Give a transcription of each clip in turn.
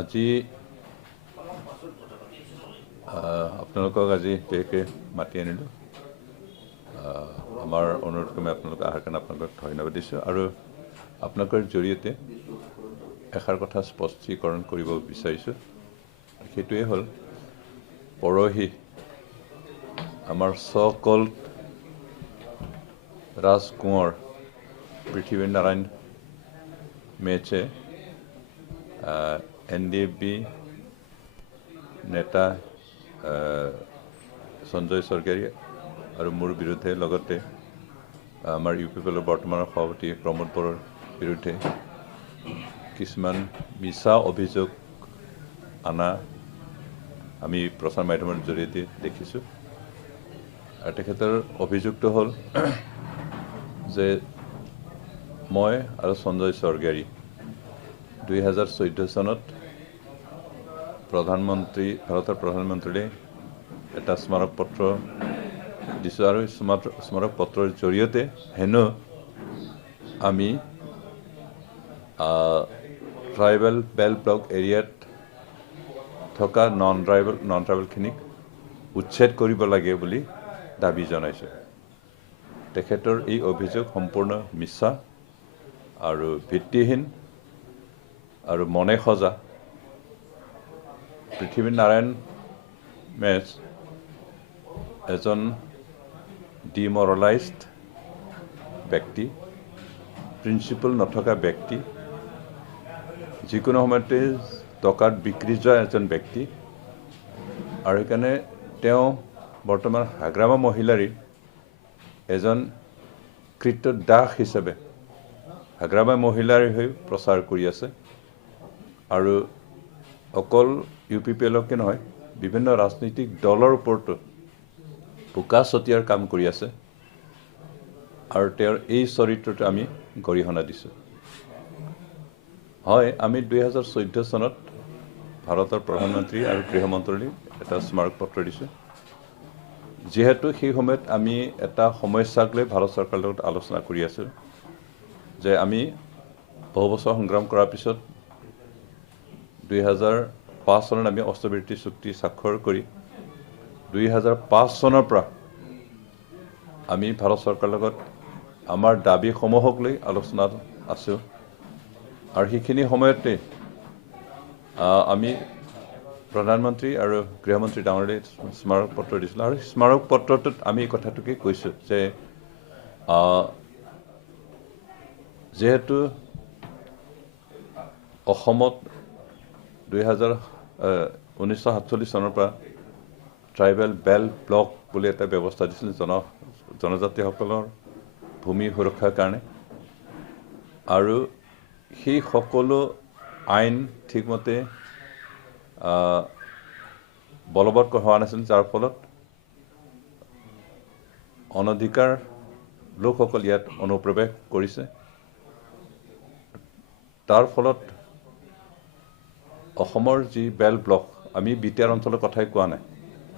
আজি আপোনালোকক আজি বিশেষকৈ মাতি আনিলোঁ। আমাৰ অনুৰোধক্ৰমে আপোনালোক অহাৰ কাৰণে আপোনালোকক ধন্যবাদ দিছোঁ আৰু আপোনালোকৰ জৰিয়তে এষাৰ কথা স্পষ্টীকৰণ কৰিব বিচাৰিছোঁ। সেইটোৱে হ'ল পৰহি আমাৰ ছ-কল্ড ৰাজকোঁৱৰ পৃথ্বীনাৰায়ণ মেছে NDFB নেতা সঞ্জয় চৰকাৰী আৰু মোৰ বিৰুদ্ধে লগতে আমাৰ UPPৰ বৰ্তমানৰ সভাপতি প্ৰমোদ বড়োৰ বিৰুদ্ধে কিছুমান মিছা অভিযোগ আনা আমি প্ৰচাৰ মাধ্যমৰ জৰিয়তে দেখিছোঁ। আৰু তেখেতৰ অভিযোগটো হ'ল যে মই আৰু সঞ্জয় চৰকাৰী 2014 চনত ভাৰতৰ প্ৰধানমন্ত্ৰীলৈ এটা স্মাৰক পত্ৰ দিছোঁ আৰু স্মাৰক পত্ৰৰ জৰিয়তে হেনো আমি ট্ৰাইবেল বেল্ট ব্লক এৰিয়াত থকা নন ট্ৰাইবেলখিনিক উচ্ছেদ কৰিব লাগে বুলি দাবী জনাইছোঁ। তেখেতৰ এই অভিযোগ সম্পূৰ্ণ মিছা আৰু ভিত্তিহীন আৰু মনে সজা। পৃথ্বীনাৰায়ণ মেছ এজন ডিমৰেলাইজড ব্যক্তি, প্ৰিন্সিপল নথকা ব্যক্তি, যিকোনো সময়তে টকাত বিক্ৰী যোৱা এজন ব্যক্তি। আৰু সেইকাৰণে তেওঁ বৰ্তমান হাগ্ৰামা মহিলাৰী এজন কৃত দাস হিচাপে হাগ্ৰামা মহিলাৰ হৈ প্ৰচাৰ কৰি আছে আৰু অকল UPPLকে নহয় বিভিন্ন ৰাজনৈতিক দলৰ ওপৰতো বোকা ছটিয়াৰ কাম কৰি আছে আৰু তেওঁৰ এই চৰিত্ৰটো আমি গৰিহণা দিছোঁ। হয়, আমি 2014 চনত ভাৰতৰ প্ৰধানমন্ত্ৰী আৰু গৃহমন্ত্ৰীলৈ এটা স্মাৰক পত্ৰ দিছোঁ। যিহেতু সেই সময়ত আমি এটা সমস্যাক লৈ ভাৰত চৰকাৰৰ লগত আলোচনা কৰি আছোঁ যে আমি বহু বছৰ সংগ্ৰাম কৰাৰ পিছত 2005 চনত আমি অস্ত্ৰবিৰতি চুক্তি স্বাক্ষৰ কৰি 2005 চনৰ পৰা আমি ভাৰত চৰকাৰৰ লগত আমাৰ দাবীসমূহক লৈ আলোচনাত আছোঁ আৰু সেইখিনি সময়তে আমি প্ৰধানমন্ত্ৰী আৰু গৃহমন্ত্ৰী ডাঙৰীয়ালৈ স্মাৰক পত্ৰ দিছিলোঁ আৰু স্মাৰক পত্ৰটোত আমি এই কথাটোকে কৈছোঁ যে যিহেতু অসমত 1947 চনৰ পৰা ট্ৰাইবেল বেল্ট ব্লক বুলি এটা ব্যৱস্থা দিছিল জনজাতিসকলৰ ভূমি সুৰক্ষাৰ কাৰণে আৰু সেই সকলো আইন ঠিকমতে বলবৎ হোৱা নাছিল, যাৰ ফলত অনধিকাৰ লোকসকল ইয়াত অনুপ্ৰৱেশ কৰিছে। তাৰ ফলত অসমৰ যি বেল্ট ব্লক, আমি বিটিআৰ অঞ্চলৰ কথাই কোৱা নাই,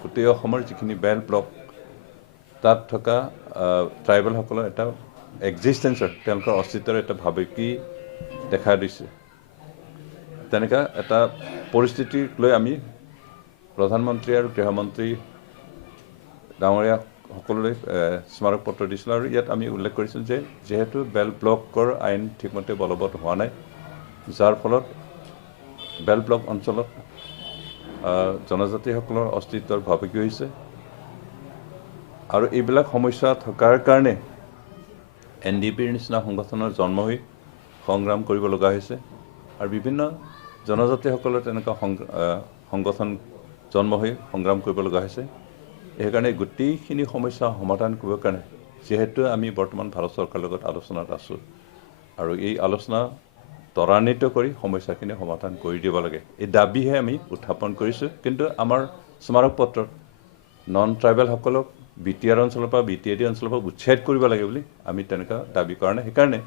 গোটেই অসমৰ যিখিনি বেল্ট ব্লক তাত থকা ট্ৰাইবেলসকলৰ এটা এক্সিষ্টেঞ্চৰ, তেওঁলোকৰ অস্তিত্বৰ এটা ভাবুকি দেখা দিছে। তেনেকুৱা এটা পৰিস্থিতিক লৈ আমি প্ৰধানমন্ত্ৰী আৰু গৃহমন্ত্ৰী ডাঙৰীয়া সকলোলৈ স্মাৰক পত্ৰ দিছিলোঁ আৰু ইয়াত আমি উল্লেখ কৰিছিলোঁ যে যিহেতু বেল্ট ব্লকৰ আইন ঠিকমতে বলবৎ হোৱা নাই, যাৰ ফলত বেল্ট ব্লক অঞ্চলত জনজাতিসকলৰ অস্তিত্বৰ ভাবুকি হৈছে আৰু এইবিলাক সমস্যা থকাৰ কাৰণে NDPৰ নিচিনা সংগঠনৰ জন্ম হৈ সংগ্ৰাম কৰিব লগা হৈছে আৰু বিভিন্ন জনজাতিসকলৰ তেনেকুৱা সংগঠন জন্ম হৈ সংগ্ৰাম কৰিব লগা হৈছে। সেইকাৰণে গোটেইখিনি সমস্যা সমাধান কৰিবৰ কাৰণে যিহেতু আমি বৰ্তমান ভাৰত চৰকাৰৰ লগত আলোচনাত আছোঁ আৰু এই আলোচনা ত্বৰান্বিত কৰি সমস্যাখিনি সমাধান কৰি দিব লাগে, এই দাবীহে আমি উত্থাপন কৰিছোঁ। কিন্তু আমাৰ স্মাৰক পত্ৰত নন ট্ৰাইবেলসকলক বিটিআৰ অঞ্চলৰ পৰা BTAD অঞ্চলৰ পৰা উচ্ছেদ কৰিব লাগে বুলি আমি তেনেকুৱা দাবী কৰা নাই। সেইকাৰণে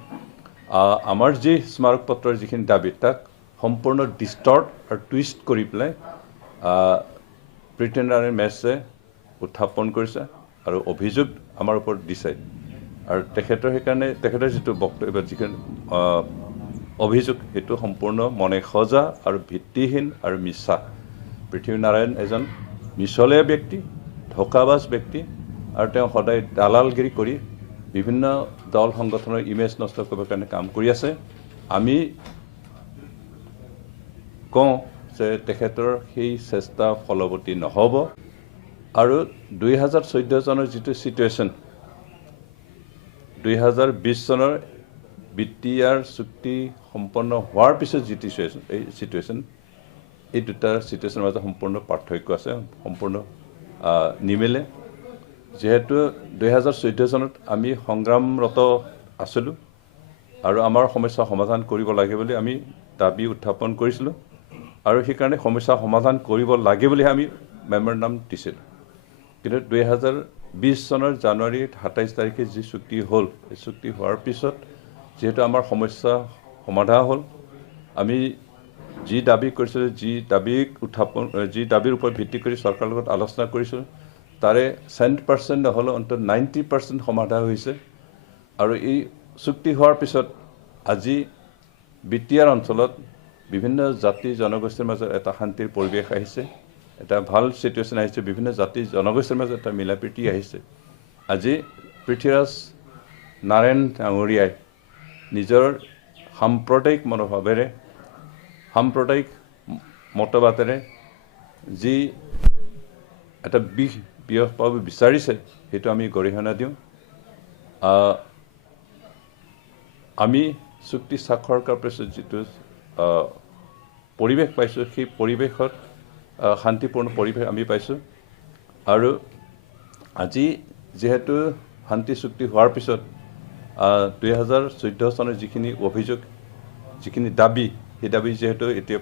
আমাৰ যি স্মাৰক পত্ৰৰ যিখিনি দাবী তাক সম্পূৰ্ণ ডিষ্টৰ্ট আৰু টুইষ্ট কৰি পেলাই পৃথ্বীনাৰায়ণ মেছে উত্থাপন কৰিছে আৰু অভিযোগ আমাৰ ওপৰত দিছে আৰু তেখেতৰ সেইকাৰণে তেখেতৰ যিটো বক্তব্য যিখিনি অভিযোগ সেইটো সম্পূৰ্ণ মনে সজা আৰু ভিত্তিহীন আৰু মিছা পৃথ্বীনাৰায়ণ এজন মিছলীয়া ব্যক্তি ধোকাবাজ ব্যক্তি আৰু তেওঁ সদায় দালালগিৰি কৰি বিভিন্ন দল সংগঠনৰ ইমেজ নষ্ট কৰিবৰ কাৰণে কাম কৰি আছে আমি কওঁ যে তেখেতৰ সেই চেষ্টা ফলৱতী নহ'ব আৰু 2014 চনৰ যিটো চিটুৱেশ্যন 2020 চনৰ বিটিআৰ চুক্তি সম্পন্ন হোৱাৰ পিছত যিটো চিটুৱেশ্যন এই দুটা চিটুৱেশ্যনৰ মাজত সম্পূৰ্ণ পাৰ্থক্য আছে সম্পূৰ্ণ নিমিলে যেহেতু 2014 চনত আমি সংগ্ৰামৰত আছিলোঁ আৰু আমাৰ সমস্যা সমাধান কৰিব লাগে বুলি আমি দাবী উত্থাপন কৰিছিলোঁ আৰু সেইকাৰণে সমস্যা সমাধান কৰিব লাগে বুলি আমি মেমৰেণ্ডাম দিছিলোঁ কিন্তু 2020 চনৰ জানুৱাৰী 27 তাৰিখে যি চুক্তি হ'ল এই চুক্তি হোৱাৰ পিছত যেহেতু আমাৰ সমস্যা সমাধান হ'ল আমি যি দাবী কৰিছিলোঁ যি দাবীৰ ওপৰত ভিত্তি কৰি চৰকাৰৰ লগত আলোচনা কৰিছিলোঁ তাৰে 100% নহ'লেও অন্তত 90% সমাধান হৈছে আৰু এই চুক্তি হোৱাৰ পিছত আজি বিটিআৰ অঞ্চলত বিভিন্ন জাতি জনগোষ্ঠীৰ মাজত এটা শান্তিৰ পৰিৱেশ আহিছে এটা ভাল চিটুৱেশ্যন আহিছে বিভিন্ন জাতি জনগোষ্ঠীৰ মাজত এটা মিলাপ্ৰীতি আহিছে আজি পৃথ্বীৰাজ নাৰায়ণ ডাঙৰীয়াই নিজৰ সাম্প্ৰদায়িক মনোভাৱেৰে সাম্প্ৰদায়িক মতবাদেৰে যি এটা বিষ পাব বিচাৰিছে সেইটো আমি গৰিহণা দিওঁ আমি চুক্তি স্বাক্ষৰ কৰাৰ পিছত যিটো পৰিৱেশ পাইছোঁ সেই পৰিৱেশত শান্তিপূৰ্ণ পৰিৱেশ আমি পাইছোঁ আৰু আজি যেহেতু শান্তি চুক্তি হোৱাৰ পিছত 2014 চনৰ যিখিনি অভিযোগ যিখিনি দাবী সেই দাবী যেহেতু এতিয়া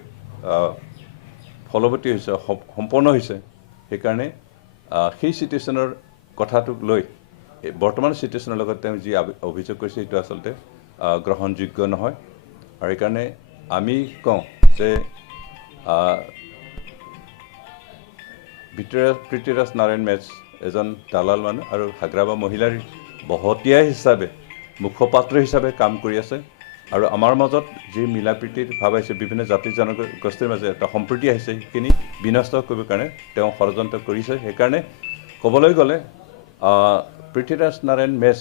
ফলৱতী হৈছে সম্পন্ন হৈছে সেইকাৰণে সেই চিটুৱেশ্যনৰ কথাটোক লৈ বৰ্তমান চিটুৱেশ্যনৰ লগত তেওঁ যি অভিযোগ কৰিছে সেইটো আচলতে গ্ৰহণযোগ্য নহয় আৰু সেইকাৰণে আমি কওঁ যে পৃথ্বীৰাজ নাৰায়ণ মেছ এজন দালাল মানুহ আৰু হাগ্ৰাবা মহিলাৰ বহতীয়া হিচাপে মুখপাত্ৰ হিচাপে কাম কৰি আছে আৰু আমাৰ মাজত যি মিলাপ্ৰীতিৰ ভাৱ আহিছে বিভিন্ন জাতি জনগোষ্ঠীৰ মাজত এটা সম্প্ৰীতি আহিছে সেইখিনি বিনষ্ট কৰিবৰ কাৰণে তেওঁ ষড়যন্ত্ৰ কৰিছে সেইকাৰণে ক'বলৈ গ'লে পৃথ্বীৰাজ নাৰায়ণ মেছ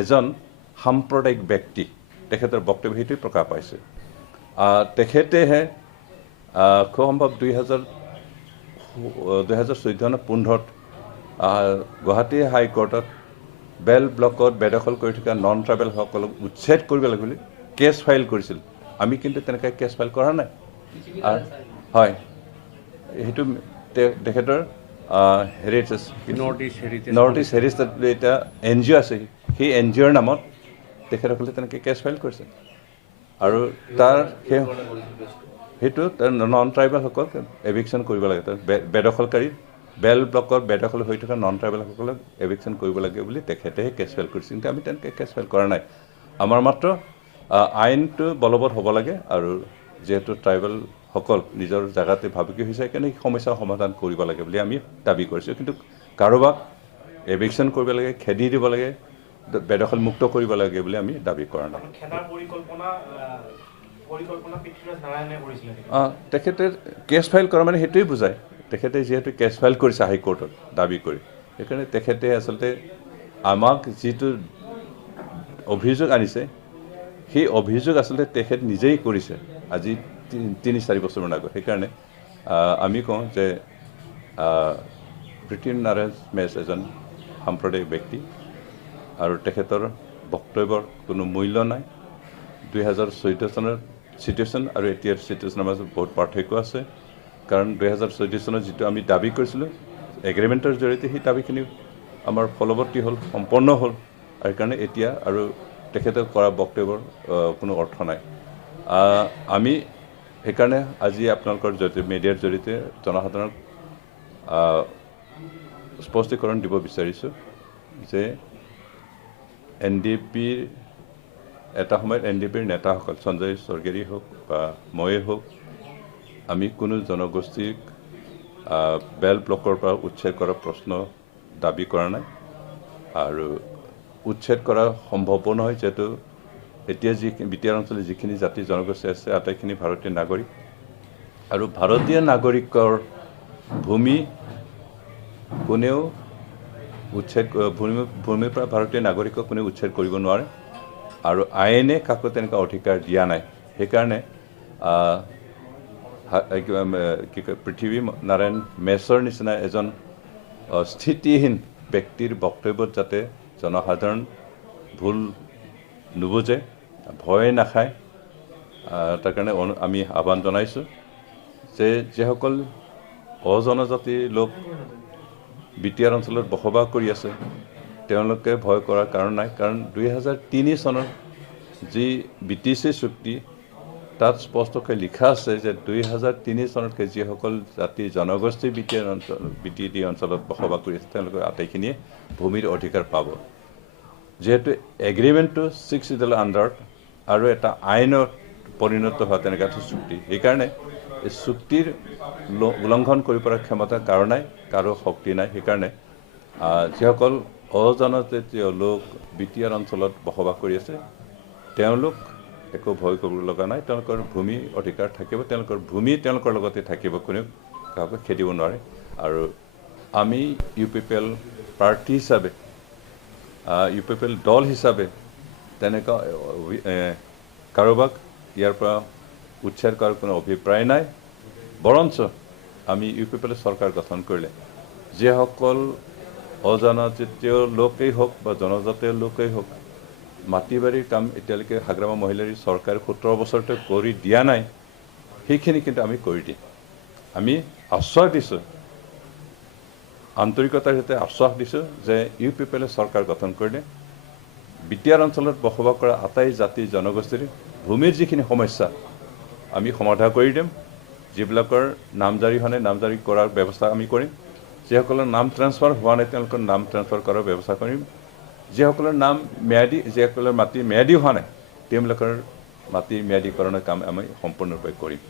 এজন সাম্প্ৰদায়িক ব্যক্তি তেখেতৰ বক্তব্য সেইটোৱে প্ৰকাশ পাইছে তেখেতেহে খুব সম্ভৱ 2014-15 গুৱাহাটী হাইকোৰ্টত বেল ব্লকত বেদখল কৰি থকা নন ট্ৰাইবেলসকলক উচ্ছেদ কৰিব লাগে বুলি কেছ ফাইল কৰিছিল আমি কিন্তু তেনেকৈ কেছ ফাইল কৰা নাই হয় সেইটো তেখেতৰ নৰ্থ ইষ্ট হেৰিটেজ এটা NGO আছে সেই NGOৰ নামত তেখেতসকলে তেনেকৈ কেছ ফাইল কৰিছে আৰু তাৰ সেইটো নন ট্ৰাইবেলসকলক এভিকশ্যন কৰিব লাগে বেদখলকাৰী বেল ব্লকত বেদখল হৈ থকা নন ট্ৰাইবেলসকলক এভিকশ্যন কৰিব লাগে বুলি তেখেতেহে কেছ ফাইল কৰিছে কিন্তু আমি তেনেকৈ কেছ ফাইল কৰা নাই আমাৰ মাত্ৰ আইনটো বলবৎ হ'ব লাগে আৰু যেহেতু ট্ৰাইবেলসকল নিজৰ জেগাতে ভাবুকি হৈছে সেইকাৰণে সমস্যা সমাধান কৰিব লাগে বুলি আমি দাবী কৰিছোঁ কিন্তু কাৰোবাক এভিকশ্যন কৰিব লাগে খেদি দিব লাগে বেদখল মুক্ত কৰিব লাগে বুলি আমি দাবী কৰা নাই তেখেতে কেছ ফাইল কৰা মানে সেইটোৱে বুজায় তেখেতে যিহেতু কেছ ফাইল কৰিছে হাইকোৰ্টত দাবী কৰি সেইকাৰণে তেখেতে আচলতে আমাক যিটো অভিযোগ আনিছে সেই অভিযোগ আচলতে তেখেত নিজেই কৰিছে আজি 3-4 বছৰমান আগত সেইকাৰণে আমি কওঁ যে পৃথ্বীনাৰায়ণ মেছ এজন সাম্প্ৰদায়িক ব্যক্তি আৰু তেখেতৰ বক্তব্যৰ কোনো মূল্য নাই 2014 চনৰ চিটুৱেশ্যন আৰু এতিয়াৰ চিটুৱেশ্যনৰ মাজত বহুত পাৰ্থক্য আছে কাৰণ 2014 চনত যিটো আমি দাবী কৰিছিলোঁ এগ্ৰিমেণ্টৰ জৰিয়তে সেই দাবীখিনি আমাৰ ফলৱতী হ'ল সম্পন্ন হ'ল আৰু সেইকাৰণে এতিয়া আৰু তেখেতে কৰা বক্তব্যৰ কোনো অৰ্থ নাই আমি সেইকাৰণে আজি আপোনালোকৰ জৰিয়তে মিডিয়াৰ জৰিয়তে জনসাধাৰণক স্পষ্টীকৰণ দিব বিচাৰিছোঁ যে NDPৰ এটা সময়ত NDPৰ নেতাসকল সঞ্জয় স্বৰ্গেৰী হওক বা ময়ে হওক আমি কোনো জনগোষ্ঠীক বেল ব্লকৰ পৰা উচ্ছেদ কৰাৰ প্ৰশ্ন দাবী কৰা নাই আৰু উচ্ছেদ কৰা সম্ভৱ নহয় যেহেতু এতিয়া যি বিটিআৰ অঞ্চলত যিখিনি জাতি জনগোষ্ঠী আছে আটাইখিনি ভাৰতীয় নাগৰিক আৰু ভাৰতীয় নাগৰিকৰ ভূমি কোনেও উচ্ছেদ ভূমিৰ পৰা ভাৰতীয় নাগৰিকক কোনেও উচ্ছেদ কৰিব নোৱাৰে আৰু আইনে কাকো তেনেকুৱা অধিকাৰ দিয়া নাই সেইকাৰণে কি কয় পৃথিৱী নাৰায়ণ মেছৰ নিচিনা এজন স্থিতিহীন ব্যক্তিৰ বক্তব্যত যাতে জনসাধাৰণ ভুল নুবুজে ভয় নাখায় তাৰ কাৰণে আমি আহ্বান জনাইছোঁ যে যিসকল অজনজাতি লোক বিটিআৰ অঞ্চলত বসবাস কৰি আছে তেওঁলোকে ভয় কৰাৰ কাৰণ নাই কাৰণ 2003 চনৰ যি BTC চুক্তি তাত স্পষ্টকৈ লিখা আছে যে 2003 চনতকৈ যিসকল জাতি জনগোষ্ঠী BTD অঞ্চলত বসবাস কৰি আছে তেওঁলোকে আটাইখিনিয়ে ভূমিৰ অধিকাৰ পাব যেহেতু এগ্ৰিমেণ্টটো 6 শিডিউলৰ আণ্ডাৰত আৰু এটা আইনত পৰিণত হোৱা তেনেকুৱা এটা চুক্তি সেইকাৰণে এই চুক্তিৰ উলংঘন কৰিব পৰা ক্ষমতা কাৰো নাই কাৰো শক্তি নাই সেইকাৰণে যিসকল অজনজাতীয় লোক বিটিআৰ অঞ্চলত বসবাস কৰি আছে তেওঁলোক একো ভয় কৰিব লগা নাই তেওঁলোকৰ ভূমি অধিকাৰ থাকিব তেওঁলোকৰ ভূমি তেওঁলোকৰ লগতে থাকিব কোনেও কাকো খেদিব নোৱাৰে আৰু আমি UPPL পাৰ্টি হিচাপে UPPL দল হিচাপে তেনেকুৱা কাৰোবাক ইয়াৰ পৰা উচ্ছেদ কৰাৰ কোনো অভিপ্ৰায় নাই বৰঞ্চ আমি UPPL চৰকাৰ গঠন কৰিলে যিসকল অজনজাতীয় লোকেই হওক বা জনজাতীয় লোকেই হওক মাটি বাৰীৰ কাম এতিয়ালৈকে হাগ্ৰামা মহিলাৰী চৰকাৰে 17 বছৰতে কৰি দিয়া নাই সেইখিনি কিন্তু আমি কৰি দিম আমি আশ্বাস দিছোঁ আন্তৰিকতাৰ সৈতে আশ্বাস দিছোঁ যে UPPL চৰকাৰ গঠন কৰিলে বিটিআৰ অঞ্চলত বসবাস কৰা আটাই জাতি জনগোষ্ঠীৰ ভূমিৰ যিখিনি সমস্যা আমি সমাধান কৰি দিম যিবিলাকৰ নামজাৰি হোৱা নাই নামজাৰি কৰাৰ ব্যৱস্থা আমি কৰিম যিসকলৰ নাম ট্ৰান্সফাৰ হোৱা নাই তেওঁলোকৰ নাম ট্ৰান্সফাৰ কৰাৰ ব্যৱস্থা কৰিম যিসকলৰ নাম ম্যাদী যিসকলৰ মাটি ম্যাদী হোৱা নাই তেওঁলোকৰ মাটি ম্যাদীকৰণৰ কাম আমি সম্পূৰ্ণৰূপে কৰিম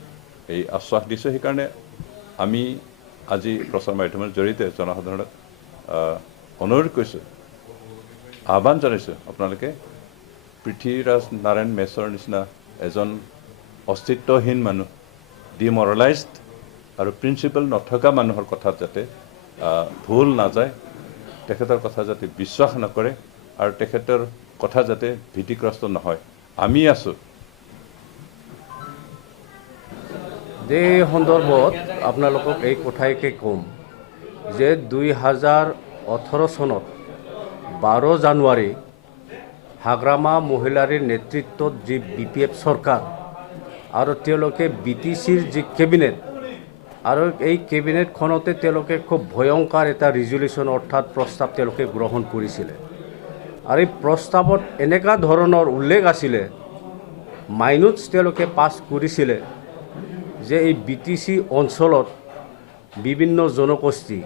এই আশ্বাস দিছোঁ সেইকাৰণে আমি আজি প্ৰচাৰ মাধ্যমৰ জৰিয়তে জনসাধাৰণক অনুৰোধ কৰিছোঁ আহ্বান জনাইছোঁ আপোনালোকে পৃথ্বীৰাজ নাৰায়ণ মেছৰ নিচিনা এজন অস্তিত্বহীন মানুহ ডিমৰেলাইজড আৰু প্ৰিন্সিপাল নথকা মানুহৰ কথাত যাতে ভুল নাযায় তেখেতৰ কথা যাতে বিশ্বাস নকৰে আৰু তেখেতৰ কথা যাতে ভীতিগ্ৰস্ত নহয় আমি আছোঁ এই সন্দৰ্ভত আপোনালোকক এই কথাইকে ক'ম যে 2018 চনত 12 জানুৱাৰী হাগ্ৰামা মহিলাৰীৰ নেতৃত্বত যি BPF চৰকাৰ আৰু তেওঁলোকে BTCৰ যি কেবিনেট আৰু এই কেবিনেটখনতে তেওঁলোকে খুব ভয়ংকৰ এটা ৰিজলিউশ্যন অৰ্থাৎ প্ৰস্তাৱ তেওঁলোকে গ্ৰহণ কৰিছিলে আৰু এই প্ৰস্তাৱত এনেকুৱা ধৰণৰ উল্লেখ আছিলে মাইনুটছ তেওঁলোকে পাছ কৰিছিলে যে এই BTC অঞ্চলত বিভিন্ন জনগোষ্ঠী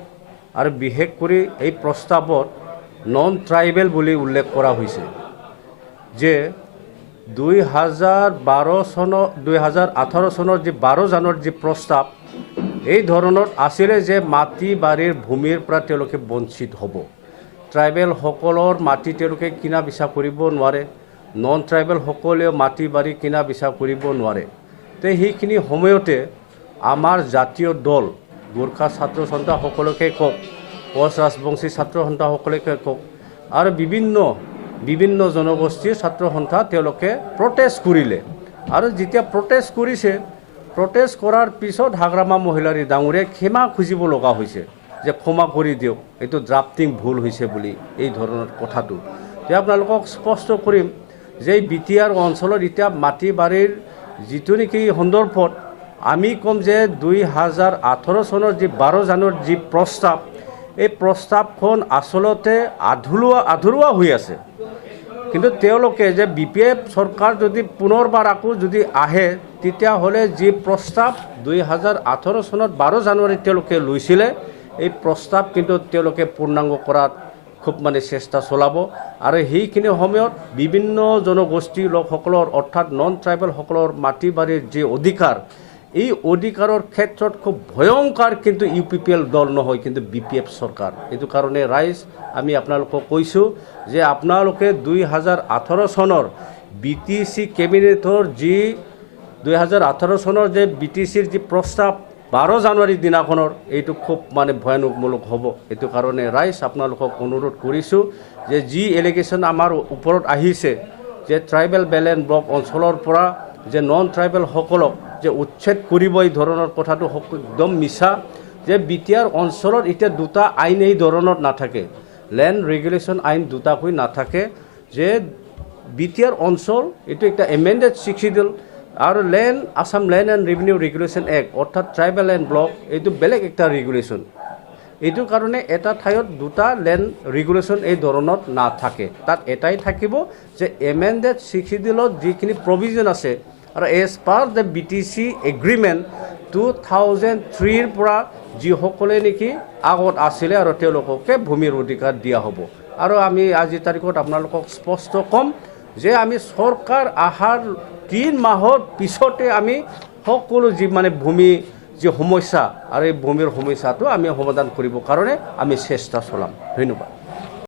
আৰু বিশেষ কৰি এই প্ৰস্তাৱত নন ট্ৰাইবেল বুলি উল্লেখ কৰা হৈছে যে 2018 চনৰ যি 12 জানুৱাৰীৰ যি প্ৰস্তাৱ এই ধৰণৰ আছিলে যে মাটি বাৰীৰ ভূমিৰ পৰা তেওঁলোকে বঞ্চিত হ'ব ট্ৰাইবেলসকলৰ মাটি তেওঁলোকে কিনা বিচা কৰিব নোৱাৰে নন ট্ৰাইবেলসকলেও মাটি বাৰী কিনা বিচা কৰিব নোৱাৰে তো সেইখিনি সময়তে আমাৰ জাতীয় দল গোৰ্খা ছাত্ৰ সন্থাসকলকে কওক কোচ ৰাজবংশী ছাত্ৰ সন্থাসকলকে কওক আৰু বিভিন্ন জনগোষ্ঠীৰ ছাত্ৰ সন্থা তেওঁলোকে প্ৰটেষ্ট কৰিলে আৰু যেতিয়া প্ৰটেষ্ট কৰিছে প্ৰটেষ্ট কৰাৰ পিছত হাগ্ৰামা মহিলাৰী ডাঙৰীয়াই ক্ষমা খুজিব লগা হৈছে যে ক্ষমা কৰি দিয়ক এইটো ড্ৰাফটিং ভুল হৈছে বুলি এই ধৰণৰ কথাটো যে আপোনালোকক স্পষ্ট কৰিম যে বিটিআৰ অঞ্চলত এতিয়া মাটি বাৰীৰ যিটো নেকি সন্দৰ্ভত আমি ক'ম যে 2018 চনৰ যি 12 জানুৱাৰীৰ যি প্ৰস্তাৱ এই প্ৰস্তাৱখন আচলতে আধৰুৱা হৈ আছে কিন্তু তেওঁলোকে যে BPF চৰকাৰ যদি পুনৰবাৰ আকৌ যদি আহে তেতিয়াহ'লে যি প্ৰস্তাৱ 2018 চনত 12 জানুৱাৰীত তেওঁলোকে লৈছিলে এই প্ৰস্তাৱ কিন্তু তেওঁলোকে পূৰ্ণাংগ কৰাত খুব চেষ্টা চলাব আৰু সেইখিনি সময়ত বিভিন্ন জনগোষ্ঠীৰ লোকসকলৰ অৰ্থাৎ নন ট্ৰাইবেলসকলৰ মাটি বাৰীৰ যি অধিকাৰ এই অধিকাৰৰ ক্ষেত্ৰত খুব ভয়ংকৰ কিন্তু UPPL দল নহয় কিন্তু BPF চৰকাৰ এইটো কাৰণে ৰাইজ আমি আপোনালোকক কৈছোঁ যে আপোনালোকে 2018 চনৰ BTC কেবিনেটৰ যি 2018 চনৰ যে BTCৰ যি প্ৰস্তাৱ 12 জানুৱাৰীৰ দিনাখনৰ এইটো খুব মানে ভয়ানকমূলক হ'ব। এইটো কাৰণে ৰাইজ আপোনালোকক অনুৰোধ কৰিছোঁ যে যি এলিগেশ্যন আমাৰ ওপৰত আহিছে যে ট্ৰাইবেল বেল্ট এণ্ড ব্লক অঞ্চলৰ পৰা যে নন ট্ৰাইবেল সকলক যে উচ্ছেদ কৰিব এই ধৰণৰ কথাটো একদম মিছা। যে বিটিআৰ অঞ্চলত এতিয়া দুটা আইন এই ধৰণত নাথাকে, লেণ্ড ৰেগুলেশ্যন আইন দুটাকৈ নাথাকে। যে বিটিআৰ অঞ্চল এইটো একটা এমেণ্ডেড শিডিউল আৰু Assam land and revenue regulation act অৰ্থাৎ ট্ৰাইবেল এণ্ড ব্লক এইটো বেলেগ একটা ৰেগুলেশ্যন। এইটো কাৰণে এটা ঠাইত দুটা লেণ্ড ৰেগুলেশ্যন এই ধৰণত নাথাকে, তাত এটাই থাকিব যে এমেণ্ডেড শিডিউলত যিখিনি প্ৰভিজন আছে আৰু as per the BTC agreement 2003ৰ পৰা যিসকলে নেকি আগত আছিলে আৰু তেওঁলোককে ভূমিৰ অধিকাৰ দিয়া হ'ব। আৰু আমি আজিৰ তাৰিখত আপোনালোকক স্পষ্ট ক'ম যে আমি চৰকাৰ অহাৰ 3 মাহৰ পিছতে আমি সকলো যি মানে ভূমি যি সমস্যা আৰু এই ভূমিৰ সমস্যাটো আমি সমাধান কৰিবৰ কাৰণে আমি চেষ্টা চলাম। ধন্যবাদ।